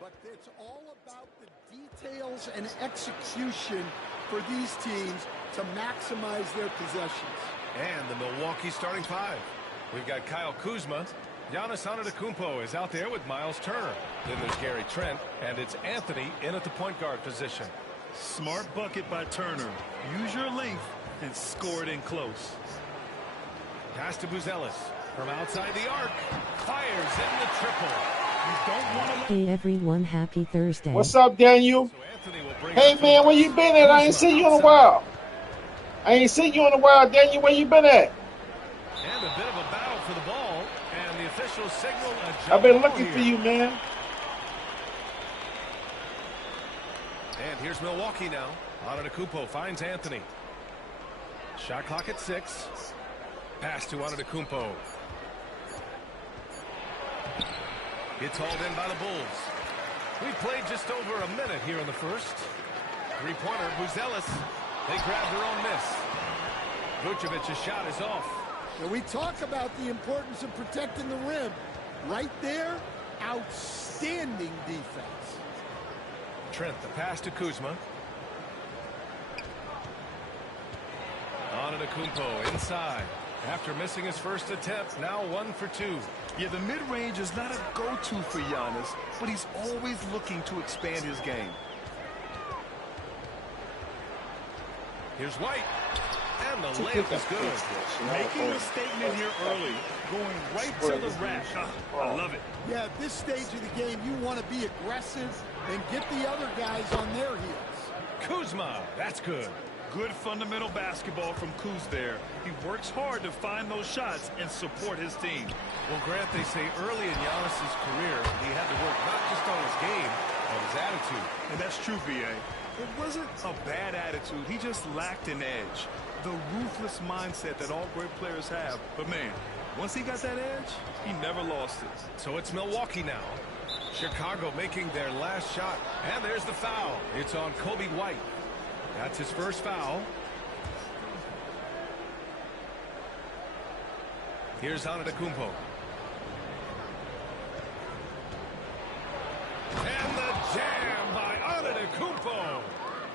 But it's all about the details and execution for these teams to maximize their possessions. And the Milwaukee starting five. We've got Kyle Kuzma. Giannis Antetokounmpo is out there with Miles Turner. Then there's Gary Trent, and it's Anthony in at the point guard position. Smart bucket by Turner. Use your length and score it in close. Pass to Buzelis from outside the arc. Fires in the triple. You don't want to. Hey everyone, happy Thursday. What's up, Daniel? So hey man, where you been at? I ain't seen you in a while. Daniel. Where you been at? And a bit of a battle for the ball, and the official signal. I've been looking for you, man. And here's Milwaukee now. Antetokounmpo finds Anthony. Shot clock at 6. Pass to Antetokounmpo. It's hauled in by the Bulls. We played just over a minute here in the first. Three-pointer, Buzelis. They grab their own miss. Vucevic's shot is off. And we talk about the importance of protecting the rim. Right there, outstanding defense. Trent, the pass to Kuzma. Antetokounmpo inside. After missing his first attempt, now 1 for 2. Yeah, the mid-range is not a go-to for Giannis, but he's always looking to expand his game. Here's White. And the layup is good. Making a statement here early, going right to the rack. I love it. Yeah, at this stage of the game, you want to be aggressive and get the other guys on their heels. Kuzma, that's good. Good fundamental basketball from Kuz there. He works hard to find those shots and support his team. Well, Grant, they say early in Giannis's career, he had to work not just on his game, but his attitude. And that's true, B.A. It wasn't a bad attitude. He just lacked an edge. The ruthless mindset that all great players have. But, man, once he got that edge, he never lost it. So it's Milwaukee now. Chicago making their last shot. And there's the foul. It's on Kobe White. That's his first foul. Here's Antetokounmpo. And the jam by Antetokounmpo.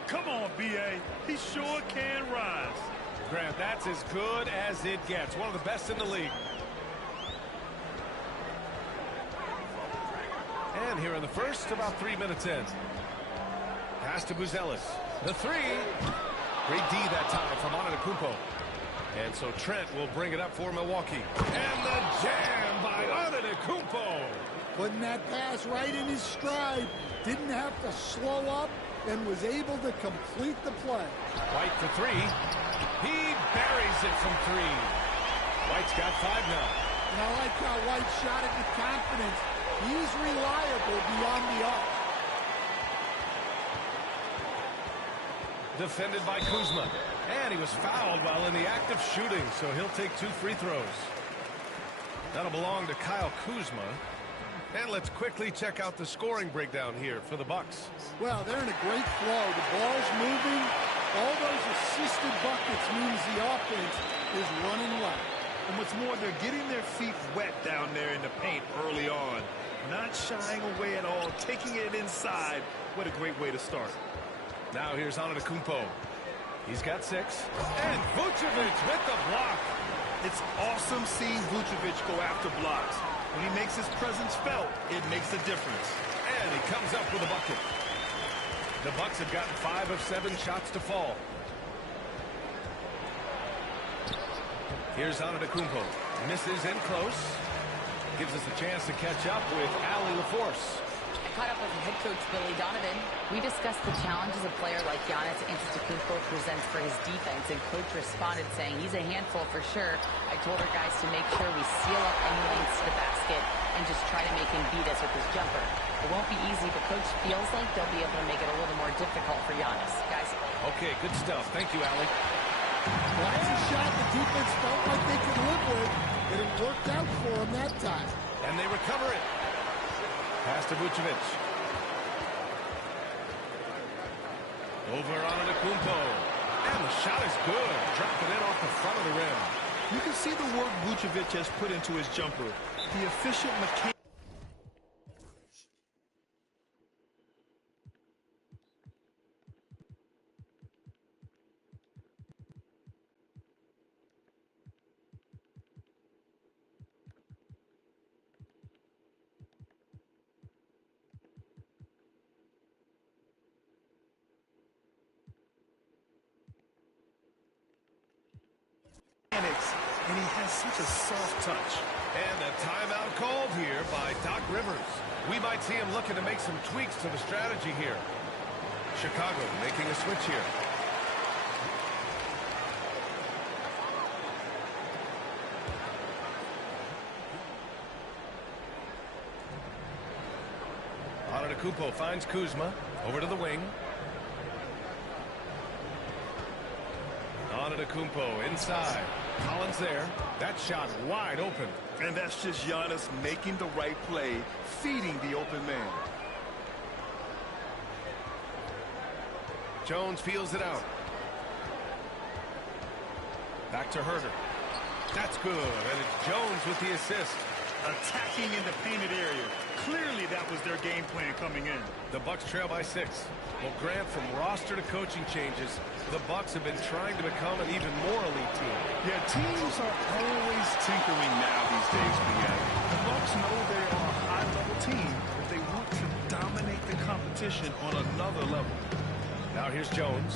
Come on, B.A. He sure can rise. Grant, that's as good as it gets. One of the best in the league. And here in the first, about 3 minutes in. Pass to Buzelis. The three. Great D that time from Antetokounmpo. And so Trent will bring it up for Milwaukee. And the jam by Antetokounmpo. Putting that pass right in his stride. Didn't have to slow up and was able to complete the play. White for three. He buries it from 3. White's got 5 now. And I like how White shot it with confidence. He's reliable beyond the arc. Defended by Kuzma. And he was fouled while in the act of shooting, so he'll take 2 free throws. That'll belong to Kyle Kuzma. And let's quickly check out the scoring breakdown here for the Bucks. Well, they're in a great flow. The ball's moving. All those assisted buckets means the offense is running well. And what's more, they're getting their feet wet down there in the paint early on. Not shying away at all, taking it inside. What a great way to start. Now here's Antetokounmpo. He's got 6. And Vucevic with the block. It's awesome seeing Vucevic go after blocks. When he makes his presence felt, it makes a difference. And he comes up with a bucket. The Bucks have gotten 5 of 7 shots to fall. Here's Antetokounmpo. Misses in close. Gives us a chance to catch up with Allie LaForce. I caught up with head coach Billy Donovan. We discussed the challenges a player like Giannis Antetokounmpo presents for his defense, and coach responded saying he's a handful for sure. I told our guys to make sure we seal up any lanes to the basket and just try to make him beat us with his jumper. It won't be easy, but coach feels like they'll be able to make it a little more difficult for Giannis. Guys. Okay, good stuff. Thank you, Allie. Well, that's a shot the defense felt like they could live with, and it worked out for them that time. And they recover it. Pass to Vucevic. Over Antetokounmpo. And the shot is good. Dropping it off the front of the rim. You can see the work Vucevic has put into his jumper. The efficient mechanic. such a soft touch. And a timeout called here by Doc Rivers. We might see him looking to make some tweaks to the strategy here. Chicago making a switch here. Antetokounmpo finds Kuzma. Over to the wing. Antetokounmpo inside. Collins there. That shot wide open. And that's just Giannis making the right play, feeding the open man. Jones feels it out. Back to Herter. That's good. And it's Jones with the assist. Attacking in the painted area. Clearly that was their game plan coming in. The Bucks trail by 6. Well, Grant, from roster to coaching changes, the Bucks have been trying to become an even more elite team. Yeah, teams are always tinkering now these days, Miguel. The Bucks know they are a high-level team, but they want to dominate the competition on another level. Now here's Jones.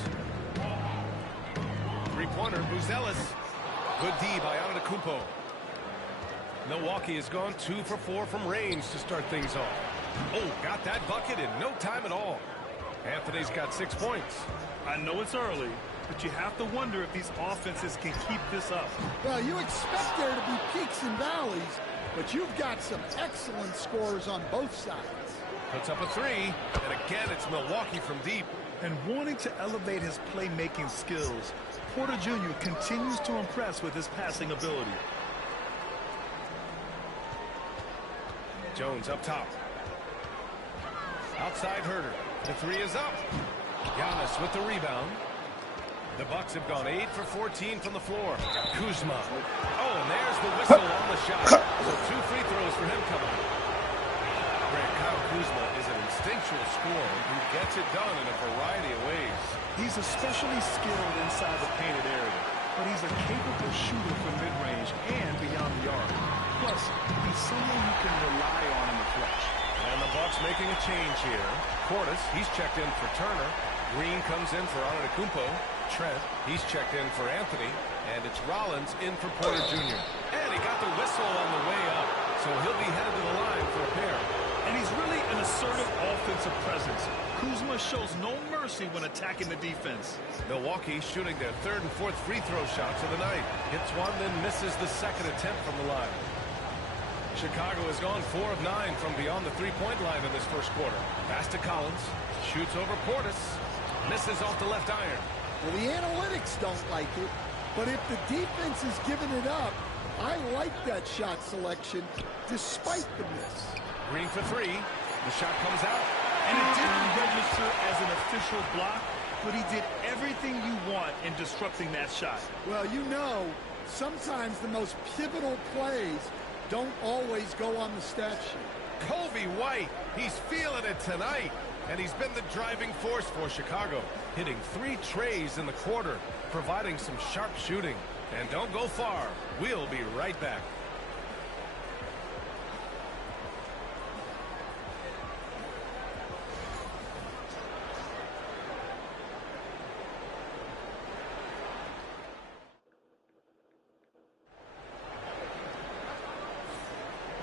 Three-pointer, Buzelis. Good D by Antetokounmpo. Milwaukee has gone 2 for 4 from range to start things off. Oh, got that bucket in no time at all. Anthony's got 6 points. I know it's early, but you have to wonder if these offenses can keep this up. Well, you expect there to be peaks and valleys, but you've got some excellent scores on both sides. Puts up a 3, and again it's Milwaukee from deep. And wanting to elevate his playmaking skills, Porter Jr. continues to impress with his passing ability. Jones up top. Outside Herter. The 3 is up. Giannis with the rebound. The Bucks have gone 8 for 14 from the floor. Kuzma. Oh, and there's the whistle on the shot. So 2 free throws for him coming up. Kyle Kuzma is an instinctual scorer who gets it done in a variety of ways. He's especially skilled inside the painted area, but he's a capable shooter from mid-range and beyond the arc. Plus, he's someone you can rely on in the clutch. And the Bucks making a change here. Portis, he's checked in for Turner. Green comes in for Antetokounmpo. Trent, he's checked in for Anthony. And it's Rollins in for Porter Jr. And he got the whistle on the way up, so he'll be headed to the line for a pair. And he's really an assertive offensive presence. Kuzma shows no mercy when attacking the defense. Milwaukee shooting their 3rd and 4th free throw shots of the night. Hits one, then misses the 2nd attempt from the line. Chicago has gone 4 of 9 from beyond the three-point line in this first quarter. Pass to Collins. Shoots over Portis. Misses off the left iron. Well, the analytics don't like it, but if the defense is giving it up, I like that shot selection despite the miss. Green for 3. The shot comes out. And it didn't register as an official block, but he did everything you want in disrupting that shot. Well, you know, sometimes the most pivotal plays don't always go on the stat sheet. Kobe White, he's feeling it tonight. And he's been the driving force for Chicago, hitting 3 trays in the quarter, providing some sharp shooting. And don't go far. We'll be right back.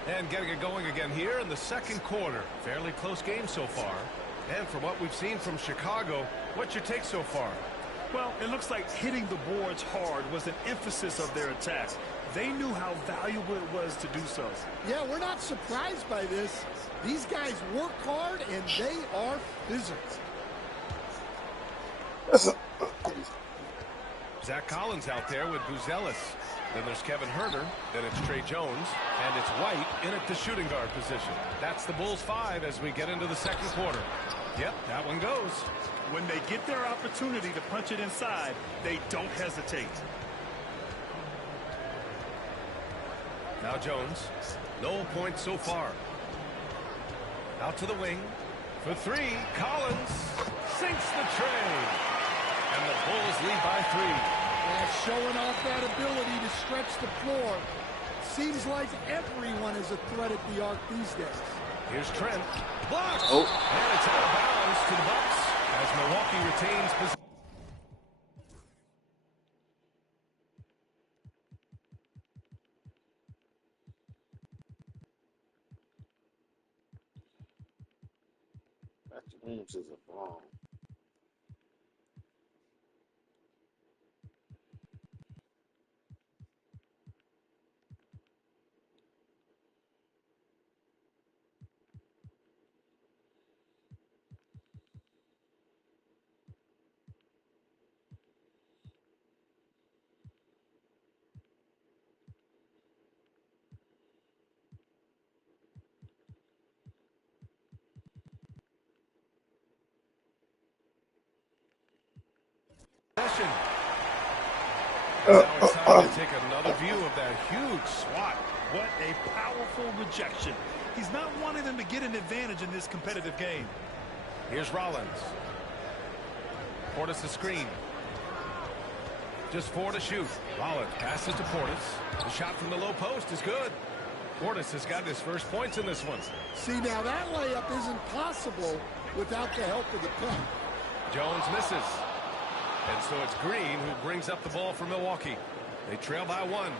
And getting it going again here in the second quarter. Fairly close game so far. And from what we've seen from Chicago, what's your take so far? Well, it looks like hitting the boards hard was an emphasis of their attack. They knew how valuable it was to do so. Yeah, we're not surprised by this. These guys work hard, and they are physical. Zach Collins out there with Buzelis. Then there's Kevin Herter. Then it's Trey Jones. And it's White in at the shooting guard position. That's the Bulls 5 as we get into the second quarter. Yep, that one goes. When they get their opportunity to punch it inside, they don't hesitate. Now Jones. No points so far. Out to the wing. For 3, Collins sinks the tray. And the Bulls lead by 3. Yeah, showing off that ability to stretch the floor. Seems like everyone is a threat at the arc these days. Here's Trent. Blocked. Oh. And it's out of bounds to the Bucks as Milwaukee retains possession. Patrick Williams is a bomb. Possession. And now it's time to take another view of that huge swat. What a powerful rejection. He's not wanting them to get an advantage in this competitive game. Here's Rollins. Portis a screen. Just 4 to shoot. Rollins passes to Portis. The shot from the low post is good. Portis has got his first points in this one. See, now that layup isn't possible without the help of the pen. Jones misses. And so it's Green who brings up the ball for Milwaukee. They trail by 1.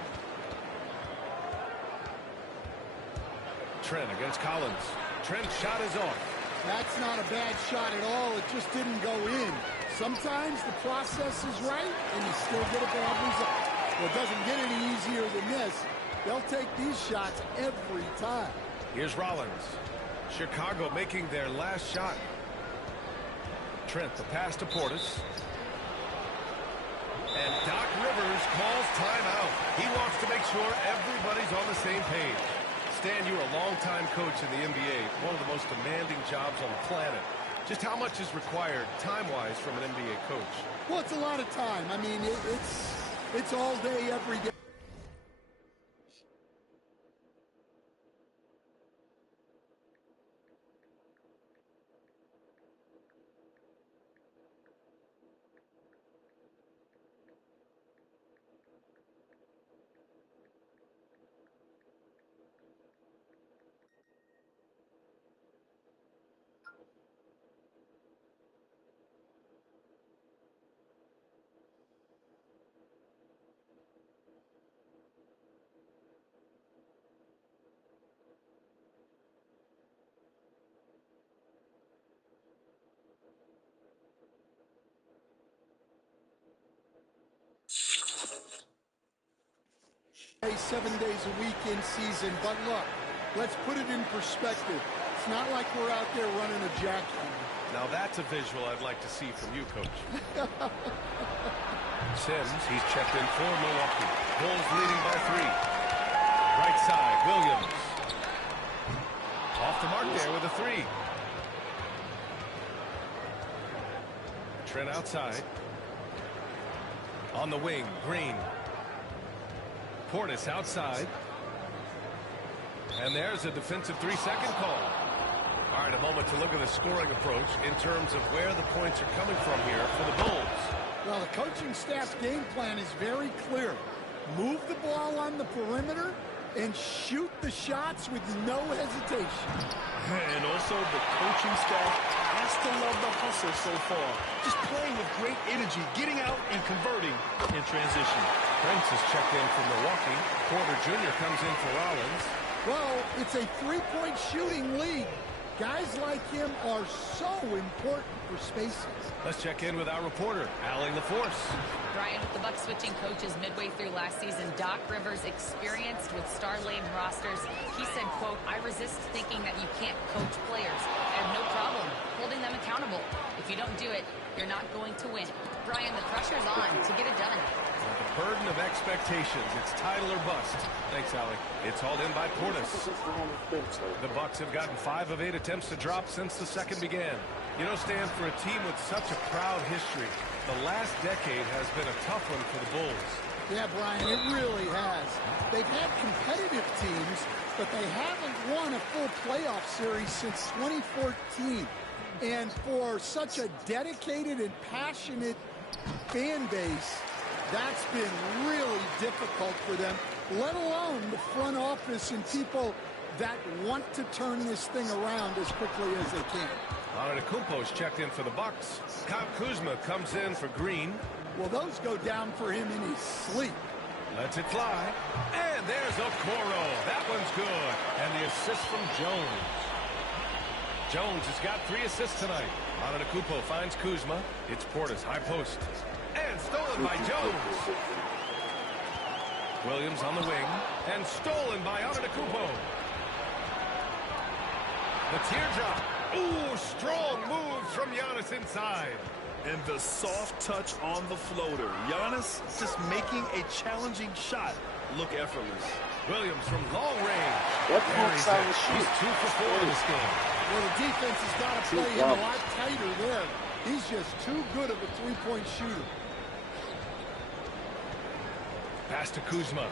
Trent against Collins. Trent's shot is off. That's not a bad shot at all. It just didn't go in. Sometimes the process is right, and you still get a bad result. Well, it doesn't get any easier than this. They'll take these shots every time. Here's Rollins. Chicago making their last shot. Trent, the pass to Portis. And Doc Rivers calls timeout. He wants to make sure everybody's on the same page. Stan, you're a longtime coach in the NBA, one of the most demanding jobs on the planet. Just how much is required time-wise from an NBA coach? Well, it's a lot of time. I mean, it's all day, every day. Hey, 7 days a week in season, but look, let's put it in perspective. It's not like we're out there running a jackhammer. Now that's a visual I'd like to see from you, Coach. Sims, he's checked in for Milwaukee. Bulls leading by 3. Right side, Williams. Off the mark there with a 3. Trent outside. On the wing, Green. Portis outside. And there's a defensive 3-second call. All right, a moment to look at the scoring approach in terms of where the points are coming from here for the Bulls. Well, the coaching staff's game plan is very clear. Move the ball on the perimeter and shoot the shots with no hesitation. And also the coaching staff has to love the hustle so far. Just playing with great energy, getting out and converting in transition. Prince is checked in for Milwaukee. Porter Jr. comes in for Rollins. Well, it's a three-point shooting league. Guys like him are so important for spacing. Let's check in with our reporter, Allie LaForce. Brian, with the Bucks switching coaches midway through last season, Doc Rivers, experienced with star-laden rosters, he said, quote, "I resist thinking that you can't coach players. I have no problem holding them accountable. If you don't do it, you're not going to win." Brian, the pressure's on to get it done. The burden of expectations. It's title or bust. Thanks, Allie. It's hauled in by Portis. The Bucks have gotten 5 of 8 attempts to drop since the second began. You know, Stan, for a team with such a proud history, the last decade has been a tough one for the Bulls. Yeah, Brian, it really has. They've had competitive teams, but they haven't won a full playoff series since 2014. And for such a dedicated and passionate fan base, that's been really difficult for them, let alone the front office and people that want to turn this thing around as quickly as they can. Antetokounmpo's checked in for the Bucks. Kyle Kuzma comes in for Green. Well, those go down for him in his sleep. Lets it fly. And there's Okoro. That one's good. And the assist from Jones. Jones has got 3 assists tonight. Antetokounmpo finds Kuzma. It's Portis, high post. And stolen by Jones. Williams on the wing. And stolen by Antetokounmpo. The teardrop. Ooh, strong move from Giannis inside. And the soft touch on the floater. Giannis just making a challenging shot look effortless. Williams from long range. He's 2 for 4 in this game. Well, the defense has got to play him a lot tighter there. He's just too good of a three-point shooter. Pass to Kuzma.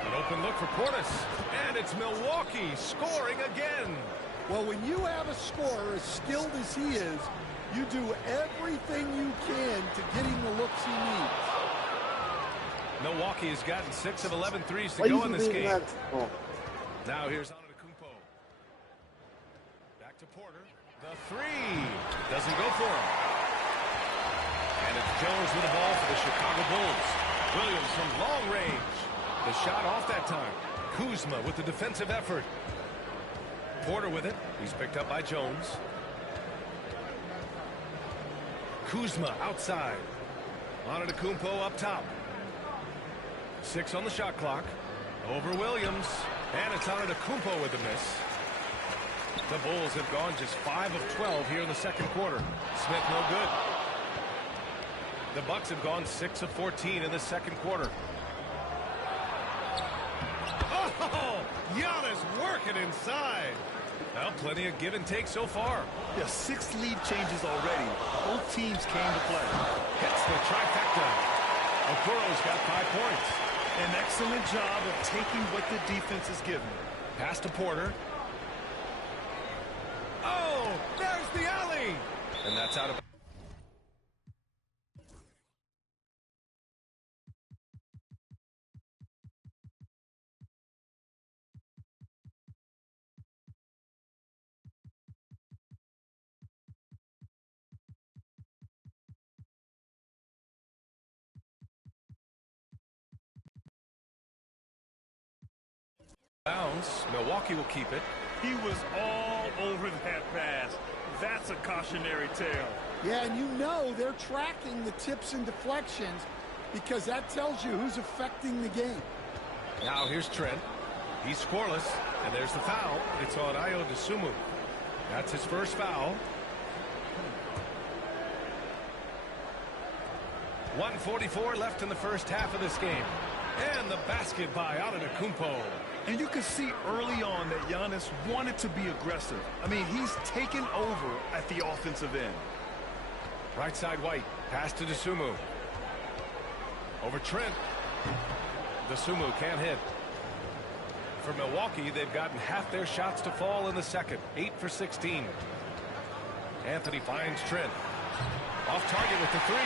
An open look for Portis. And it's Milwaukee scoring again. Well, when you have a scorer as skilled as he is, you do everything you can to get him the looks he needs. Milwaukee has gotten 6 of 11 threes to go in this game. Now here's Antetokounmpo. Back to Porter. The 3 doesn't go for him. And it's Jones with the ball for the Chicago Bulls. Williams from long range. The shot off that time. Kuzma with the defensive effort. Porter with it. He's picked up by Jones. Kuzma outside. Antetokounmpo up top. 6 on the shot clock. Over Williams. And it's Antetokounmpo with the miss. The Bulls have gone just 5 of 12 here in the second quarter. Smith no good. The Bucks have gone 6 of 14 in the second quarter. Oh, Giannis working inside. Well, plenty of give and take so far. Yeah, 6 lead changes already. Both teams came to play. Hits the trifecta. Okuro's got 5 points. An excellent job of taking what the defense is given. Pass to Porter. Oh, there's the alley. And that's out of... bounce. Milwaukee will keep it. He was all over that pass. That's a cautionary tale. Yeah, and you know they're tracking the tips and deflections because that tells you who's affecting the game. Now here's Trent. He's scoreless, and there's the foul. It's on Ayo Dosunmu. That's his first foul. 1:44 left in the first half of this game. And the basket by Antetokounmpo. And you can see early on that Giannis wanted to be aggressive. I mean, he's taken over at the offensive end. Right side White. Pass to Dosunmu. Over Trent. Dosunmu can't hit. For Milwaukee, they've gotten half their shots to fall in the second. 8 for 16. Anthony finds Trent. Off target with the 3.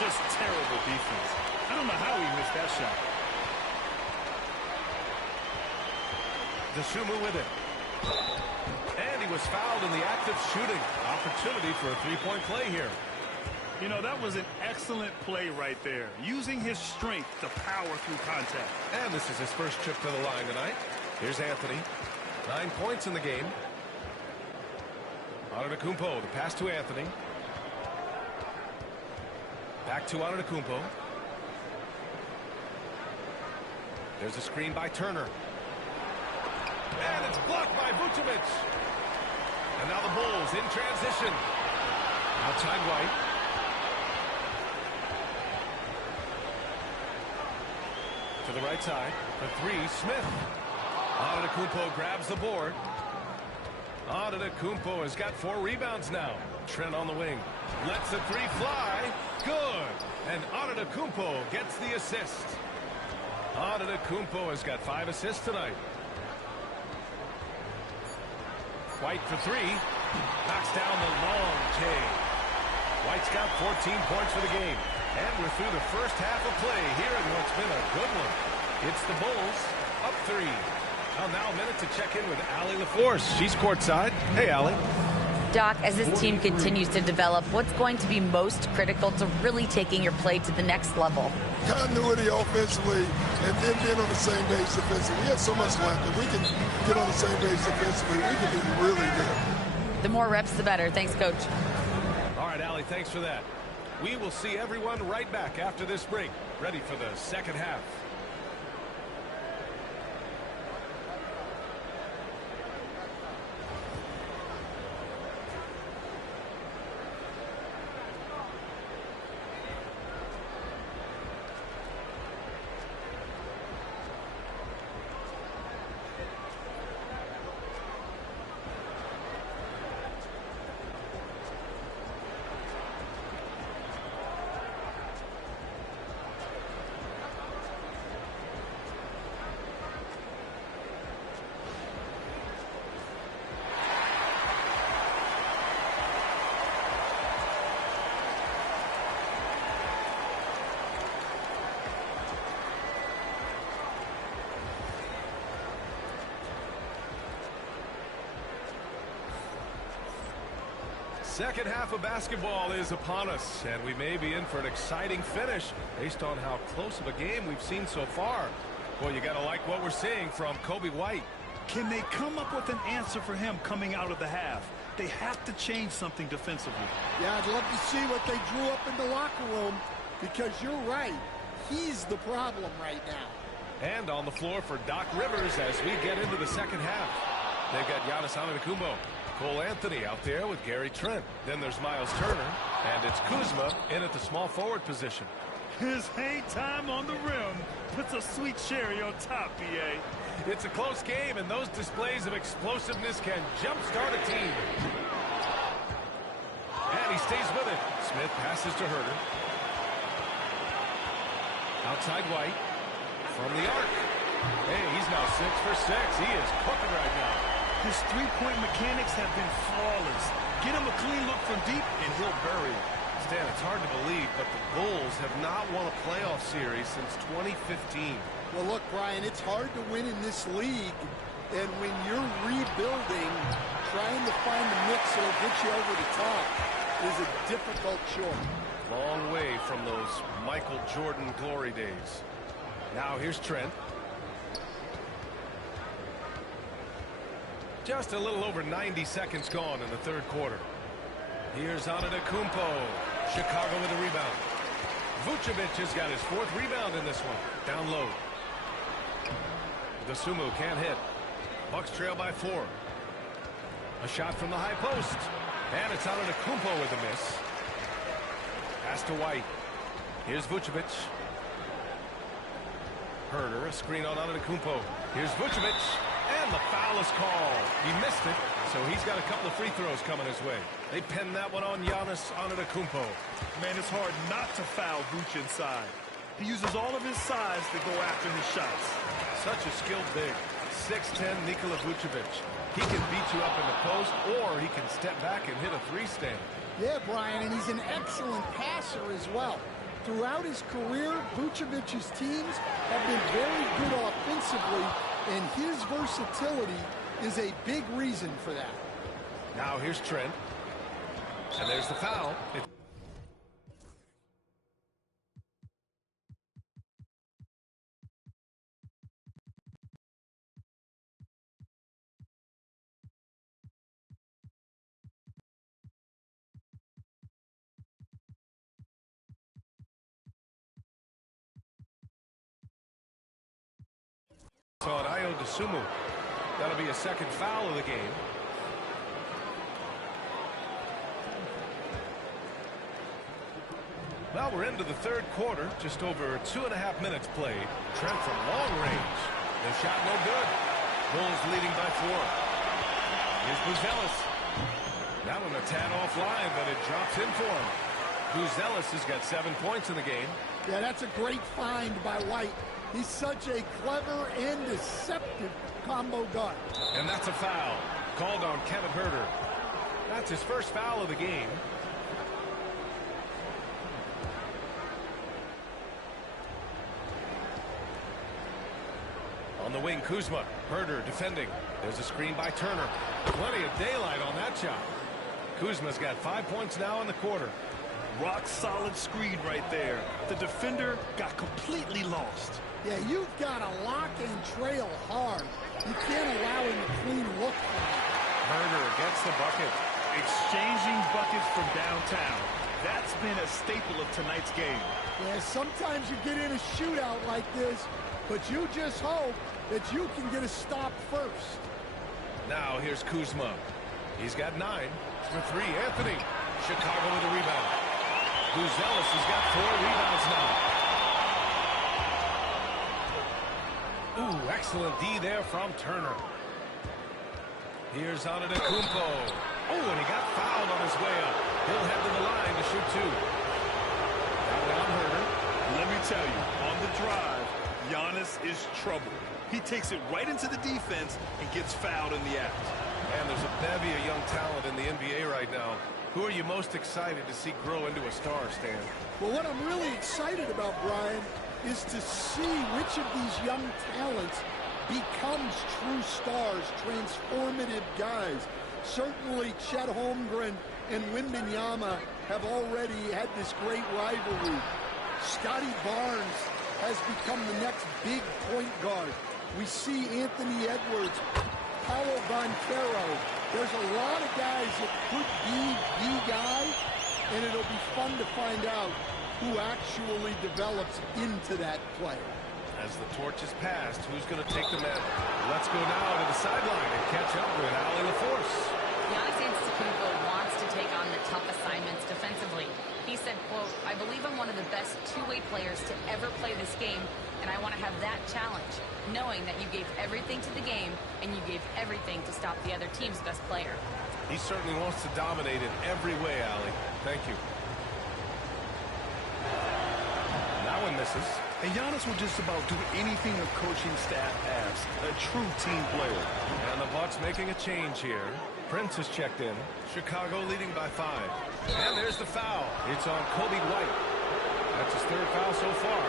Just terrible defense. I don't know how he missed that shot. Dosunmu with it. And he was fouled in the act of shooting. Opportunity for a three-point play here. You know, that was an excellent play right there. Using his strength to power through contact. And this is his first trip to the line tonight. Here's Anthony. 9 points in the game. Antetokounmpo, the pass to Anthony. Back to Antetokounmpo. There's a screen by Turner. And it's blocked by Vucevic. And now the Bulls in transition. Outside White. To the right side. The 3, Smith. Antetokounmpo grabs the board. Antetokounmpo has got 4 rebounds now. Trent on the wing. Lets the 3 fly. Good. And Antetokounmpo gets the assist. Antetokounmpo has got 5 assists tonight. White for 3. Knocks down the long J. White's got 14 points for the game. And we're through the first half of play here in what's been a good one. It's the Bulls up 3. Well, now a minute to check in with Allie LaForce. She's courtside. Hey, Allie. Doc, as this team continues to develop, what's going to be most critical to really taking your play to the next level? Continuity offensively and then being on the same page defensively. We have so much left. If we can get on the same page defensively, we can be really good. The more reps, the better. Thanks, Coach. All right, Allie, thanks for that. We will see everyone right back after this break, ready for the second half. Second half of basketball is upon us, and we may be in for an exciting finish based on how close of a game we've seen so far. Well, you got to like what we're seeing from Kobe White. Can they come up with an answer for him coming out of the half? They have to change something defensively. Yeah, I'd love to see what they drew up in the locker room, because you're right. He's the problem right now. And on the floor for Doc Rivers as we get into the second half. They've got Giannis Antetokounmpo, Cole Anthony out there with Gary Trent. Then there's Miles Turner, and it's Kuzma in at the small forward position. His hang time on the rim puts a sweet cherry on top, B.A. It's a close game, and those displays of explosiveness can jumpstart a team. And he stays with it. Smith passes to Herter. Outside White. From the arc. Hey, he's now 6 for 6. He is cooking right now. His three-point mechanics have been flawless. Get him a clean look from deep, and he'll bury it. Stan, it's hard to believe, but the Bulls have not won a playoff series since 2015. Well, look, Brian, it's hard to win in this league. And when you're rebuilding, trying to find the mix that'll get you over the top is a difficult chore. Long way from those Michael Jordan glory days. Now here's Trent. Just a little over 90 seconds gone in the third quarter. Here's Antetokounmpo. Chicago with a rebound. Vucevic has got his 4th rebound in this one. Down low. Dosunmu can't hit. Bucks trail by 4. A shot from the high post. And it's Antetokounmpo with a miss. Pass to White. Here's Vucevic. Herter, a screen on Antetokounmpo. Here's Vucevic. And the foul is called. He missed it, so he's got a couple of free throws coming his way. They pinned that one on Giannis Antetokounmpo. Man, it's hard not to foul Vuce inside. He uses all of his size to go after his shots. Such a skilled big. 6'10" Nikola Vucevic. He can beat you up in the post, or he can step back and hit a three-stand. Yeah, Brian, and he's an excellent passer as well. Throughout his career, Vucevic's teams have been very good offensively, and his versatility is a big reason for that. Now here's Trent. And there's the foul. On Ayo Dosunmu. That'll be a second foul of the game. Well, we're into the third quarter. Just over 2.5 minutes played. Trent from long range. The shot no good. Bulls leading by 4. Here's Buzelis. That one a tad offline, but it drops in for him. Buzelis has got 7 points in the game. Yeah, that's a great find by White. He's such a clever and deceptive combo guard. And that's a foul called on Kevin Herter. That's his first foul of the game. On the wing, Kuzma. Herter defending. There's a screen by Turner. Plenty of daylight on that shot. Kuzma's got 5 points now in the quarter. Rock solid screen right there. The defender got completely lost. Yeah, you've got to lock and trail hard. You can't allow him a clean look. Herder gets the bucket. Exchanging buckets from downtown. That's been a staple of tonight's game. Yeah, sometimes you get in a shootout like this, but you just hope that you can get a stop first. Now here's Kuzma. He's got 9 for 3. Anthony. Chicago with a rebound. Buzelis has got 4 rebounds now. Ooh, excellent D there from Turner. Here's Antetokounmpo. Oh, and he got fouled on his way up. He'll head to the line to shoot 2. That way on Herder. Let me tell you, on the drive, Giannis is trouble. He takes it right into the defense and gets fouled in the act. And there's a bevy of young talent in the NBA right now. Who are you most excited to see grow into a star, Stan? Well, what I'm really excited about, Brian, is to see which of these young talents becomes true stars, transformative guys. Certainly, Chet Holmgren and Wembanyama have already had this great rivalry. Scotty Barnes has become the next big point guard. We see Anthony Edwards, Paolo Banchero. There's a lot of guys that could be the guy, and it'll be fun to find out who actually develops into that player. As the torch is passed, who's going to take the mantle? Let's go now to the sideline and catch up with Allie LaForce. Giannis Antetokounmpo wants to take on the tough assignments defensively. He said, quote, "I believe I'm one of the best two-way players to ever play this game, and I want to have that challenge, knowing that you gave everything to the game and you gave everything to stop the other team's best player." He certainly wants to dominate in every way, Allie. Thank you. That one misses. And Giannis will just about do anything a coaching staff asks. A true team player. And the Bucks making a change here. Prince has checked in. Chicago leading by 5. And there's the foul. It's on Kobe White. That's his 3rd foul so far.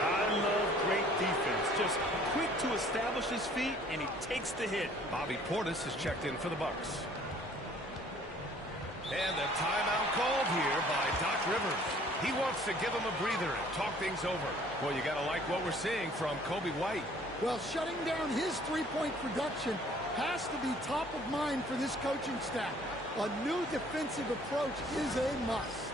I love great defense. Just quick to establish his feet, and he takes the hit. Bobby Portis has checked in for the Bucks. And the timeout called here by Doc Rivers. He wants to give him a breather and talk things over. Well, you got to like what we're seeing from Kobe White. Well, shutting down his three-point production has to be top of mind for this coaching staff. A new defensive approach is a must.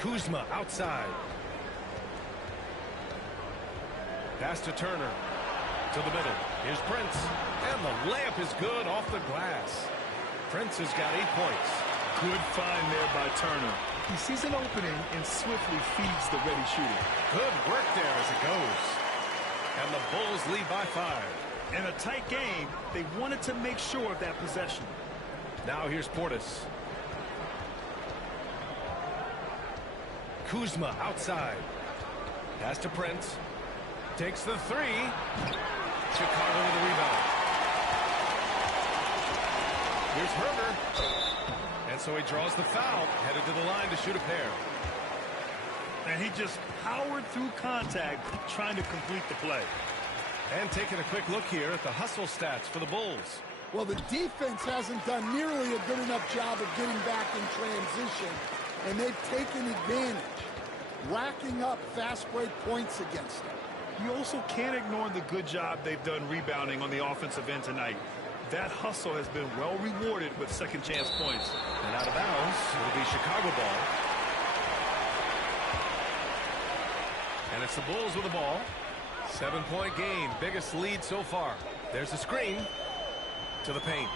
Kuzma outside. Pass to Turner. To the middle. Here's Prince. And the layup is good off the glass. Prince has got 8 points. Good find there by Turner. He sees an opening and swiftly feeds the ready shooter. Good work there as it goes. And the Bulls lead by 5. In a tight game, they wanted to make sure of that possession. Now here's Portis. Kuzma outside. Pass to Prince. Takes the 3. Chicago with the rebound. Here's Herder. And so he draws the foul. Headed to the line to shoot a pair. And he just powered through contact, trying to complete the play. And taking a quick look here at the hustle stats for the Bulls. Well, the defense hasn't done nearly a good enough job of getting back in transition, and they've taken advantage, racking up fast break points against them. You also can't ignore the good job they've done rebounding on the offensive end tonight. That hustle has been well rewarded with second chance points. And out of bounds, it'll be Chicago ball. And it's the Bulls with the ball. 7-point game, biggest lead so far. There's a screen to the paint.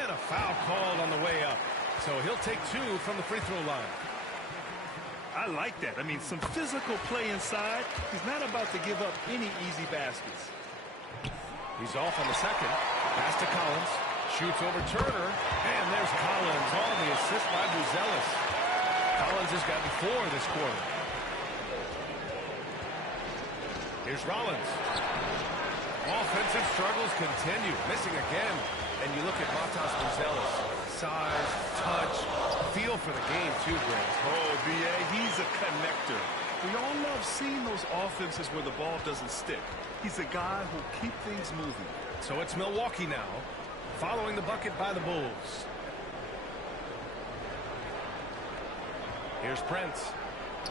And a foul called on the way up. So he'll take 2 from the free throw line. I like that. I mean, some physical play inside. He's not about to give up any easy baskets. He's off on the second. Pass to Collins. Shoots over Turner. And there's Collins on the assist by Buzelis. Collins has gotten 4 this quarter. Here's Rollins. Offensive struggles continue. Missing again. And you look at Matas Buzelis. Size, touch, feel for the game too, Grant. Oh, B.A., he's a connector. We all love seeing those offenses where the ball doesn't stick. He's a guy who'll keep things moving. So it's Milwaukee now, following the bucket by the Bulls. Here's Prince.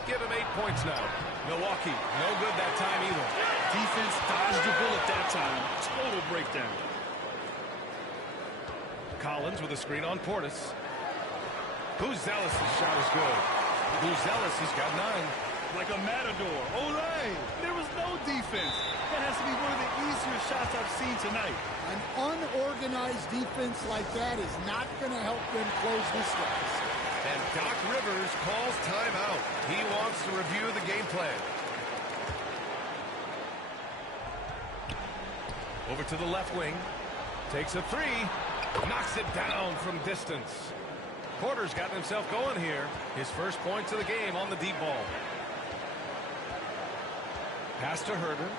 Give him 8 points now. Milwaukee, no good that time either. Defense dodged the bullet that time. Total breakdown. Collins with a screen on Portis. Buzelis' shot is good. Buzelis has got 9. Like a matador. Olay! There was no defense. That has to be one of the easier shots I've seen tonight. An unorganized defense like that is not going to help them close this deficit. And Doc Rivers calls timeout. He wants to review the game plan. Over to the left wing. Takes a 3. Knocks it down from distance. Porter's gotten himself going here. His first points of the game on the deep ball. Pass to Herder.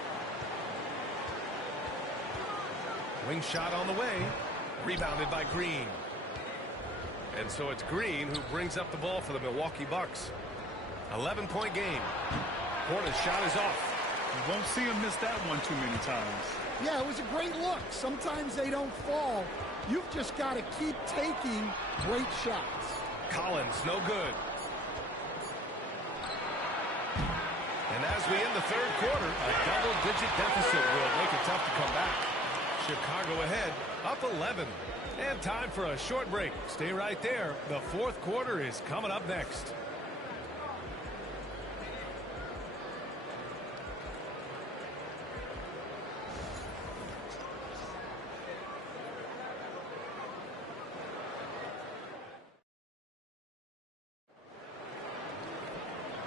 Wing shot on the way. Rebounded by Green. And so it's Green who brings up the ball for the Milwaukee Bucks. 11-point game. Porter's shot is off. You won't see him miss that one too many times. Yeah, it was a great look. Sometimes they don't fall. You've just got to keep taking great shots. Collins, no good. And as we end the third quarter, a double-digit deficit will make it tough to come back. Chicago ahead, up 11. And time for a short break. Stay right there. The fourth quarter is coming up next.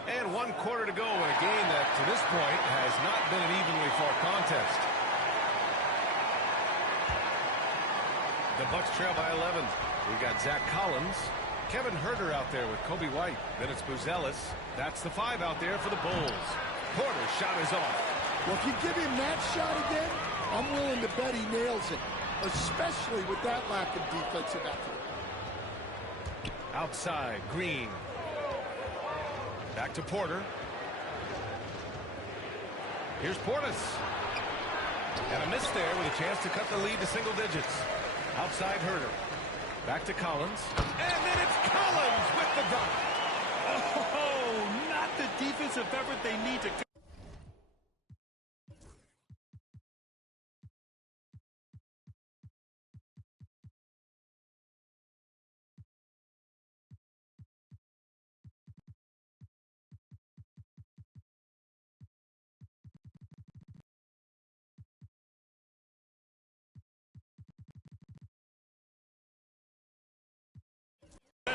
And 1 quarter to go in a game that, to this point, has not been an evenly fought contest. The Bucks trail by 11. We got Zach Collins. Kevin Herder out there with Kobe White. Then it's Buzelis. That's the 5 out there for the Bulls. Porter's shot is off. Well, if you give him that shot again, I'm willing to bet he nails it, especially with that lack of defensive effort. Outside, Green. Back to Porter. Here's Portis. And a miss there with a chance to cut the lead to single digits. Outside Herder. Back to Collins. And then it's Collins with the dunk. Oh, not the defensive effort they need to...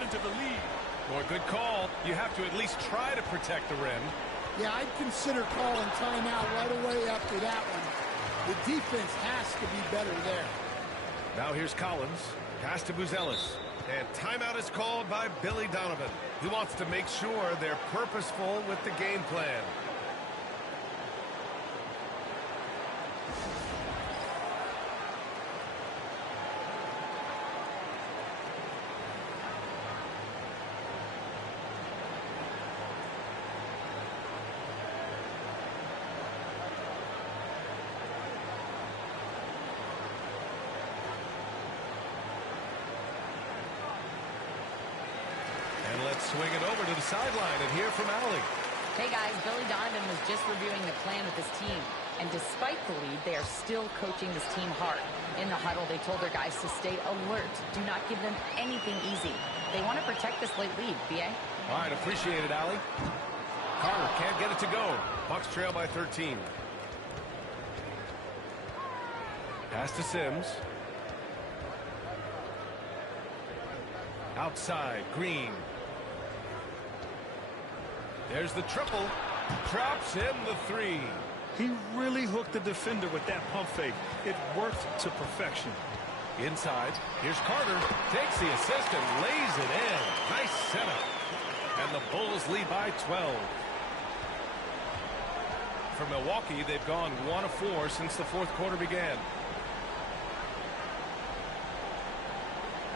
into the lead. Boy, good call. You have to at least try to protect the rim. Yeah, I'd consider calling timeout right away after that one. The defense has to be better there. Now here's Collins. Pass to Buzelis. And timeout is called by Billy Donovan. He wants to make sure they're purposeful with the game plan. Let's swing it over to the sideline and hear from Allie. Hey guys, Billy Donovan was just reviewing the plan with his team. And despite the lead, they are still coaching this team hard. In the huddle, they told their guys to stay alert. Do not give them anything easy. They want to protect this late lead, B.A. All right, appreciate it, Allie. Carter can't get it to go. Bucks trail by 13. Pass to Sims. Outside, Green. There's the triple. Drops in the 3. He really hooked cooked the defender with that pump fake. It worked to perfection. Inside, here's Carter. Takes the assist and lays it in. Nice setup. And the Bulls lead by 12. For Milwaukee, they've gone 1 of 4 since the fourth quarter began.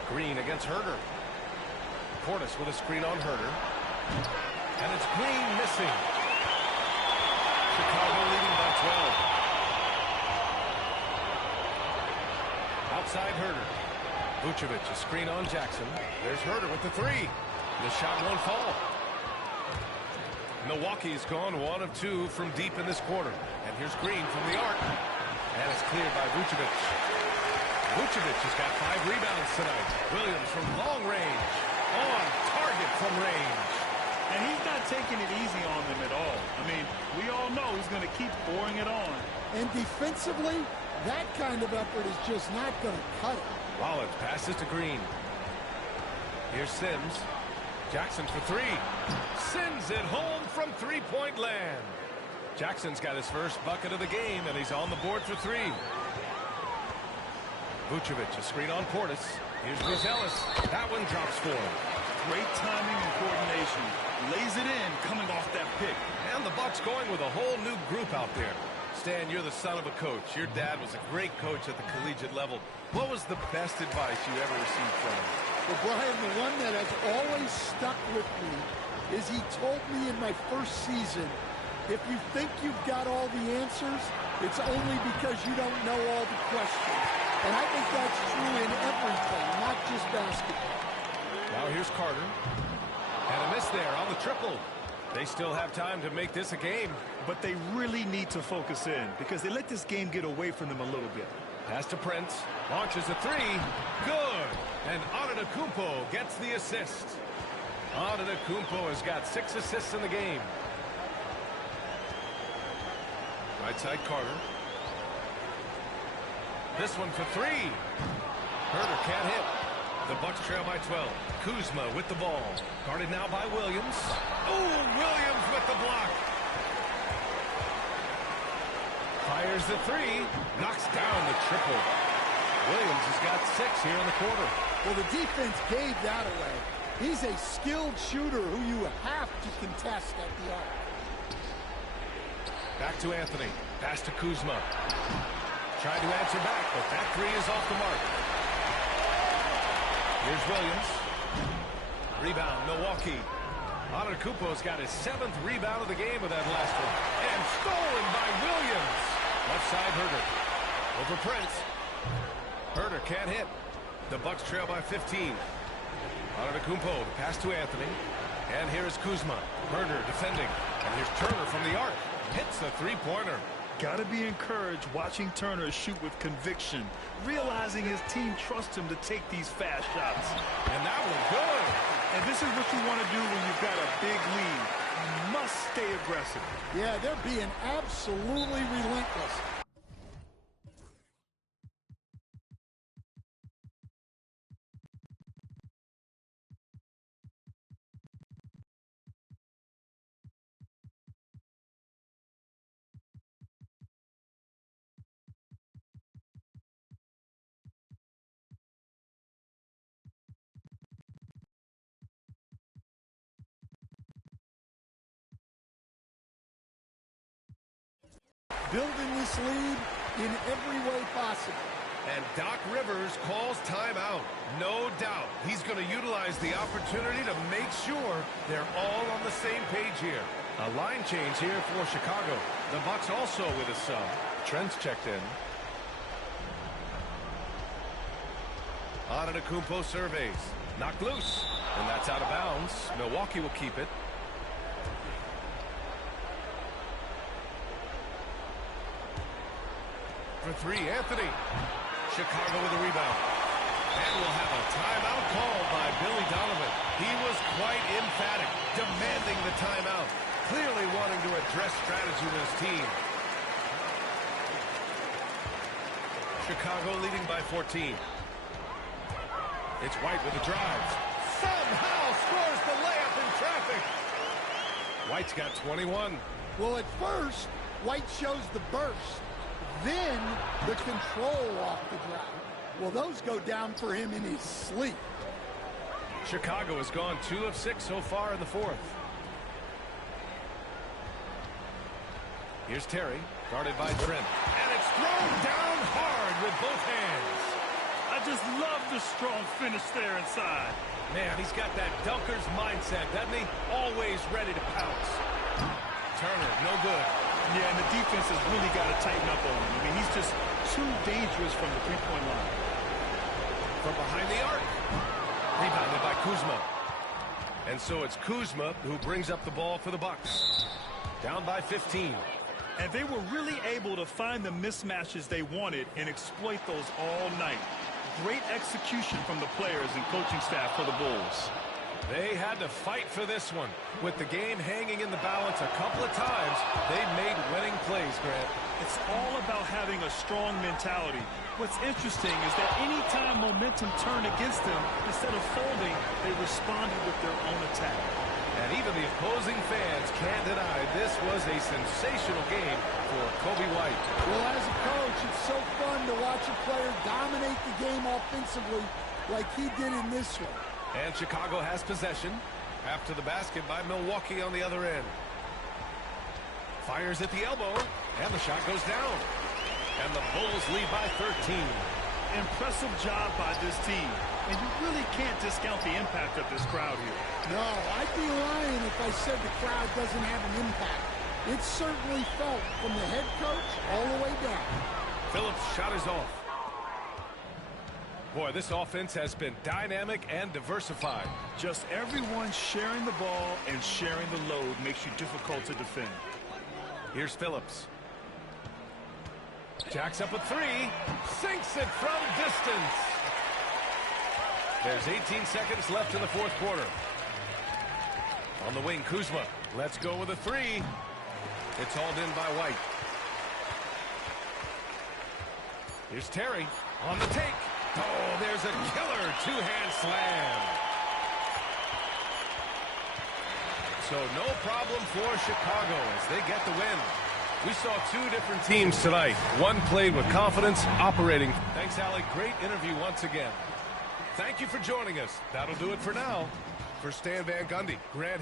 Green against Herter. Portis with a screen on Herter. And it's Green missing. Chicago leading by 12. Outside Herter. Vucevic, a screen on Jackson. There's Herter with the 3. The shot won't fall. Milwaukee's gone 1 of 2 from deep in this quarter. And here's Green from the arc. And it's cleared by Vucevic. Vucevic has got 5 rebounds tonight. Williams from long range. On target from range. And he's not taking it easy on them at all. I mean, we all know he's going to keep pouring it on. And defensively, that kind of effort is just not going to cut it. Rollins passes to Green. Here's Sims. Jackson for 3. Sends it home from three-point land. Jackson's got his first bucket of the game, and he's on the board for 3. Vucevic, a screen on Portis. Here's Buzelis. That one drops for him. Great timing and coordination. Lays it in, coming off that pick. And the Bucks going with a whole new group out there. Stan, you're the son of a coach. Your dad was a great coach at the collegiate level. What was the best advice you ever received from him? Well, Brian, the one that has always stuck with me is he told me in my first season, if you think you've got all the answers, it's only because you don't know all the questions. And I think that's true in everything, not just basketball. Now here's Carter. And a miss there on the triple. They still have time to make this a game. But they really need to focus in because they let this game get away from them a little bit. Pass to Prince. Launches a 3. Good. And Antetokounmpo gets the assist. Antetokounmpo has got 6 assists in the game. Right side Carter. This one for 3. Herter can't hit. The Bucks trail by 12. Kuzma with the ball. Guarded now by Williams. Oh, Williams with the block. Fires the 3. Knocks down the triple. Williams has got 6 here in the quarter. Well, the defense gave that away. He's a skilled shooter who you have to contest at the arc. Back to Anthony. Pass to Kuzma. Tried to answer back, but that 3 is off the mark. Here's Williams. Rebound, Milwaukee. Antetokounmpo's got his 7th rebound of the game with that last one. And stolen by Williams. Left side, Herter. Over Prince. Herter can't hit. The Bucks trail by 15. Antetokounmpo, the pass to Anthony. And here is Kuzma. Herter defending. And here's Turner from the arc. Hits the 3-pointer. Got to be encouraged watching Turner shoot with conviction, realizing his team trusts him to take these fast shots. And that was good. And this is what you want to do when you've got a big lead. You must stay aggressive. Yeah, they're being absolutely relentless. Building this lead in every way possible. And Doc Rivers calls timeout. No doubt he's going to utilize the opportunity to make sure they're all on the same page here. A line change here for Chicago. The Bucks also with a sub. Trent's checked in. Antetokounmpo surveys. Knocked loose. And that's out of bounds. Milwaukee will keep it. For 3, Anthony. Chicago with a rebound. And we'll have a timeout called by Billy Donovan. He was quite emphatic, demanding the timeout, clearly wanting to address strategy with his team. Chicago leading by 14. It's White with the drive. Somehow scores the layup in traffic. White's got 21. Well, at first, White shows the burst. then the control off the ground. Well, those go down for him in his sleep. Chicago has gone 2 of 6 so far in the fourth. Here's Terry, guarded by Trent. And it's thrown down hard with both hands. I just love the strong finish there inside. Man, he's got that dunker's mindset, doesn't he? Always ready to pounce. Turner, no good. Yeah, and the defense has really got to tighten up on him. I mean, he's just too dangerous from the three-point line. From behind the arc. Rebounded by Kuzma. And so it's Kuzma who brings up the ball for the Bucks. Down by 15. And they were really able to find the mismatches they wanted and exploit those all night. Great execution from the players and coaching staff for the Bulls. They had to fight for this one. With the game hanging in the balance a couple of times, they made winning plays, Grant. It's all about having a strong mentality. What's interesting is that any time momentum turned against them, instead of folding, they responded with their own attack. And even the opposing fans can't deny this was a sensational game for Kobe White. Well, as a coach, it's so fun to watch a player dominate the game offensively like he did in this one. And Chicago has possession. After the basket by Milwaukee on the other end. Fires at the elbow, and the shot goes down. And the Bulls lead by 13. Impressive job by this team. And you really can't discount the impact of this crowd here. No, I'd be lying if I said the crowd doesn't have an impact. It's certainly felt from the head coach all the way down. Phillips' shot is off. Boy, this offense has been dynamic and diversified. Just everyone sharing the ball and sharing the load makes you difficult to defend. Here's Phillips. Jacks up a three. Sinks it from distance. There's 18 seconds left in the fourth quarter. On the wing, Kuzma. Let's go with a three. It's hauled in by White. Here's Terry on the take. Oh, there's a killer two-hand slam. So no problem for Chicago as they get the win. We saw two different teams tonight. One played with confidence, operating. Thanks, Alec. Great interview once again. Thank you for joining us. That'll do it for now. For Stan Van Gundy, Grant